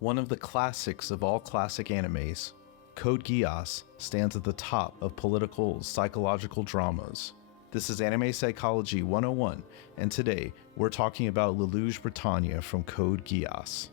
One of the classics of all classic animes, Code Geass stands at the top of political psychological dramas. This is Anime Psychology 101, and today we're talking about Lelouch Britannia from Code Geass.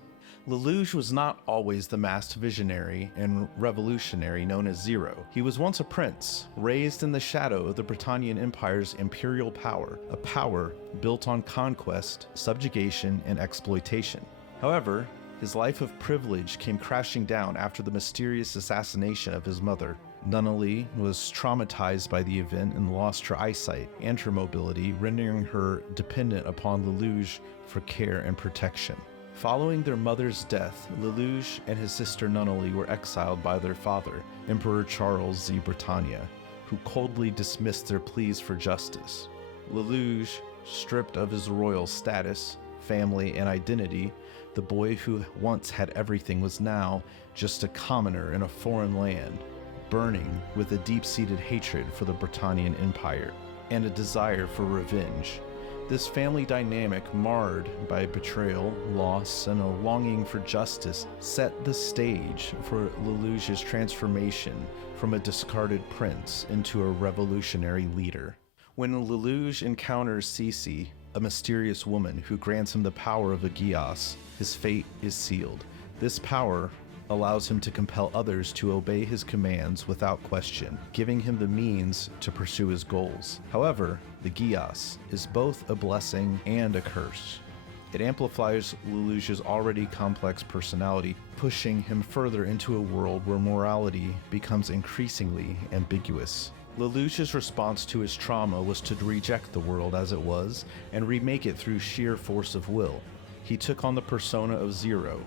Lelouch was not always the masked visionary and revolutionary known as Zero. He was once a prince, raised in the shadow of the Britannian Empire's imperial power, a power built on conquest, subjugation, and exploitation. However, his life of privilege came crashing down after the mysterious assassination of his mother. Nunnally was traumatized by the event and lost her eyesight and her mobility, rendering her dependent upon Lelouch for care and protection. Following their mother's death, Lelouch and his sister Nunnally were exiled by their father, Emperor Charles Z. Britannia, who coldly dismissed their pleas for justice. Lelouch, stripped of his royal status, family, and identity, the boy who once had everything was now just a commoner in a foreign land, burning with a deep-seated hatred for the Britannian Empire and a desire for revenge. This family dynamic, marred by betrayal, loss, and a longing for justice, set the stage for Lelouch's transformation from a discarded prince into a revolutionary leader. When Lelouch encounters Cece, a mysterious woman who grants him the power of a Geass, his fate is sealed. This power allows him to compel others to obey his commands without question, giving him the means to pursue his goals. However, the Geass is both a blessing and a curse. It amplifies Lelouch's already complex personality, pushing him further into a world where morality becomes increasingly ambiguous. Lelouch's response to his trauma was to reject the world as it was and remake it through sheer force of will. He took on the persona of Zero,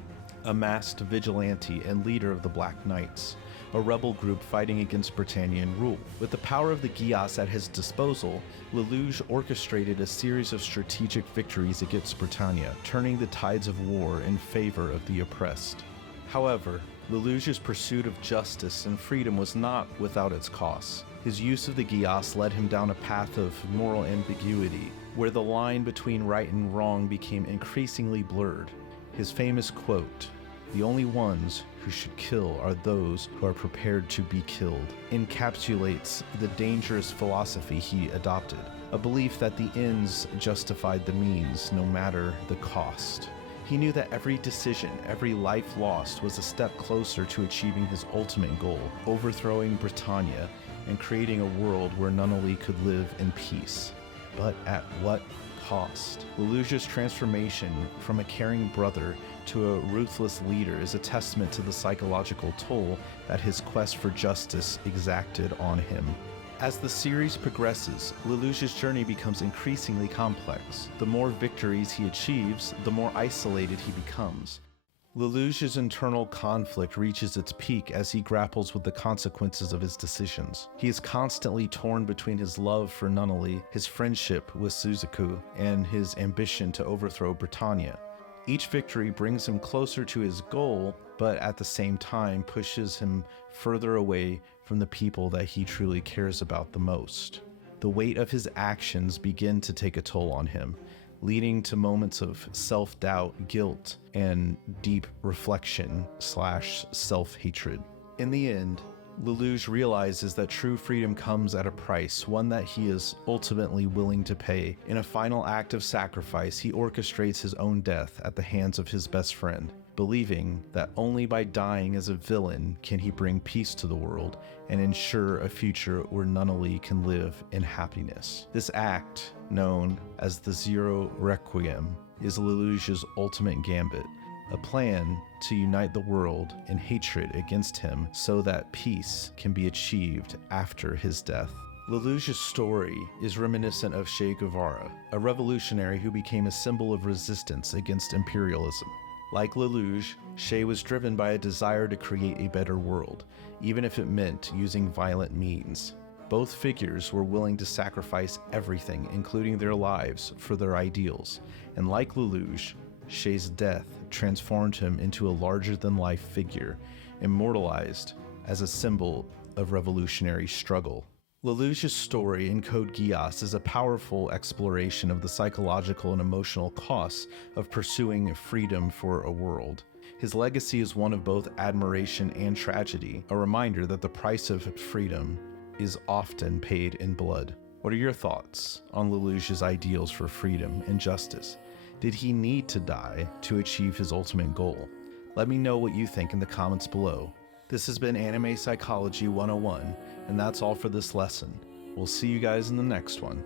a masked vigilante and leader of the Black Knights, a rebel group fighting against Britannian rule. With the power of the Geass at his disposal, Lelouch orchestrated a series of strategic victories against Britannia, turning the tides of war in favor of the oppressed. However, Lelouch's pursuit of justice and freedom was not without its costs. His use of the Geass led him down a path of moral ambiguity, where the line between right and wrong became increasingly blurred. His famous quote, "The only ones who should kill are those who are prepared to be killed," encapsulates the dangerous philosophy he adopted, a belief that the ends justified the means no matter the cost. He knew that every decision, every life lost was a step closer to achieving his ultimate goal, overthrowing Britannia and creating a world where Nunnally could live in peace. But at what cost? Lelouch's transformation from a caring brother to a ruthless leader is a testament to the psychological toll that his quest for justice exacted on him. As the series progresses, Lelouch's journey becomes increasingly complex. The more victories he achieves, the more isolated he becomes. Lelouch's internal conflict reaches its peak as he grapples with the consequences of his decisions. He is constantly torn between his love for Nunnally, his friendship with Suzaku, and his ambition to overthrow Britannia. Each victory brings him closer to his goal, but at the same time pushes him further away from the people that he truly cares about the most. The weight of his actions begin to take a toll on him, leading to moments of self-doubt, guilt, and deep reflection/self-hatred. In the end, Lelouch realizes that true freedom comes at a price, one that he is ultimately willing to pay. In a final act of sacrifice, he orchestrates his own death at the hands of his best friend, believing that only by dying as a villain can he bring peace to the world and ensure a future where Nunnally can live in happiness. This act, known as the Zero Requiem, is Lelouch's ultimate gambit, a plan to unite the world in hatred against him so that peace can be achieved after his death. Lelouch's story is reminiscent of Che Guevara, a revolutionary who became a symbol of resistance against imperialism. Like Lelouch, Che was driven by a desire to create a better world, even if it meant using violent means. Both figures were willing to sacrifice everything, including their lives, for their ideals, and like Lelouch, Che's death transformed him into a larger-than-life figure, immortalized as a symbol of revolutionary struggle. Lelouch's story in Code Geass is a powerful exploration of the psychological and emotional costs of pursuing freedom for a world. His legacy is one of both admiration and tragedy, a reminder that the price of freedom is often paid in blood. What are your thoughts on Lelouch's ideals for freedom and justice? Did he need to die to achieve his ultimate goal? Let me know what you think in the comments below. This has been Anime Psychology 101, and that's all for this lesson. We'll see you guys in the next one.